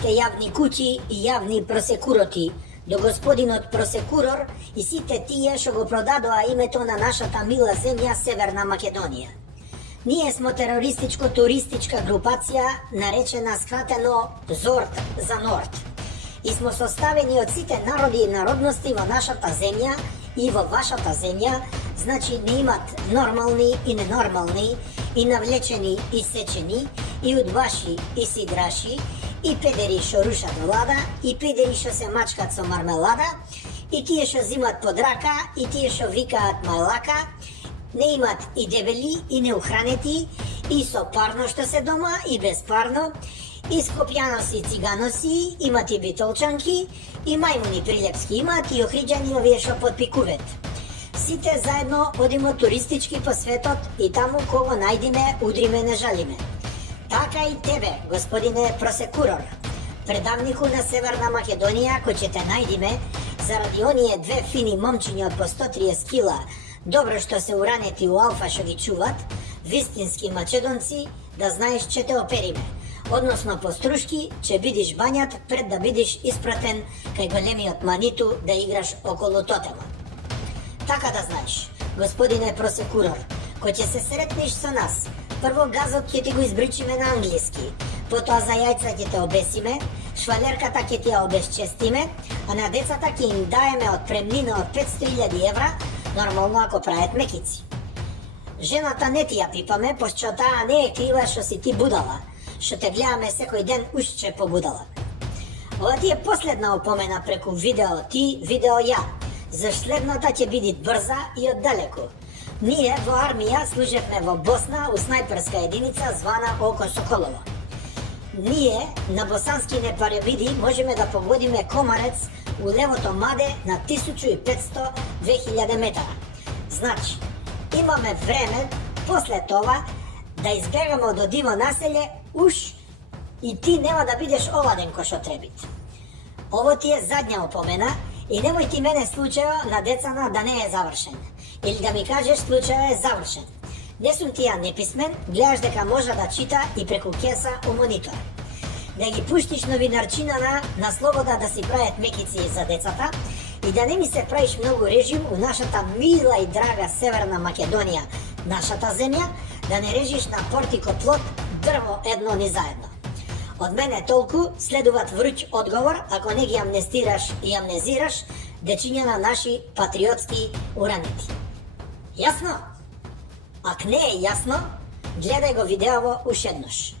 сите јавни куќи и јавни просекуроти, до господинот просекурор и сите тие што го продадоа името на нашата мила земја Северна Македонија. Ние смо терористичко-туристичка групација, наречена скратено Зорт за Норд. И смо составени од сите народи и народности во нашата земја и во вашата земја, значи не имат нормални и ненормални, и навлечени и сечени, и удбаши и сидраши, и педери што рушат влада, и педери што се мачкат со мармелада, и тие што зимат под рака, и тие што викаат мајлака, не имат и дебели, и неухранети, и со парно што се дома, и без парно, и скопјаноси и циганоси, имат и битолчанки, и мајмуни прилепски имат, и охриđани овие што подпикуват. Сите заедно одимо туристички по светот и таму кого најдиме, удриме, не жалиме. Така и тебе, господине просекурор, предавнику на Северна Македонија, кој ќе те најдиме, заради оние две фини момчиња од по 130 кила, добро што се уранети у Алфа што ги чуват, вистински македонци, да знаеш че те опериме. Односно по струшки, че бидиш бањат пред да бидиш испратен кај големиот Маниту да играш околу тотема. Така да знаеш, господине просекурор, кој ќе се сретнеш со нас, прво газот ќе ти го избричиме на англиски, потоа за јајца ќе те обесиме, швалерката ќе ти ја обесчестиме, а на децата ќе им даеме отпремнина од 500.000 евра, нормално ако прават мекици. Жената не ти ја пипаме, пошто таа не е крива што си ти будала, што те гледаме секој ден ушче побудала. Ова ти е последна опомена преку видео ти, видео ја, зашто следната ќе биде брза и оддалеку. Ние во армија служевме во Босна у снајперска единица звана Око Соколово. Ние на босански непаребиди можеме да погодиме комарец у левото маде на 1500-2000 метара. Значи, имаме време после това да избегаме од диво населје уш и ти нема да бидеш оваден ко што требит. Ово ти е задња опомена и немој ти мене случајот на децана да не е завршен. Или да ми кажеш случајот е завршен. Не сум ти ја неписмен, гледаш дека може да чита и преку кеса у монитор. Да ги пуштиш новинарчина на слобода да си правят мекици за децата и да не ми се правиш многу режим у нашата мила и драга Северна Македонија, нашата земја, да не режиш на портико плот дрво едно ни заедно. Од мене толку, следуваат вруќ одговор ако не ги амнестираш и амнезираш дечиња на наши патриотски уранети. Јасно? Ако не е јасно, гледај го видеово ушеднаш.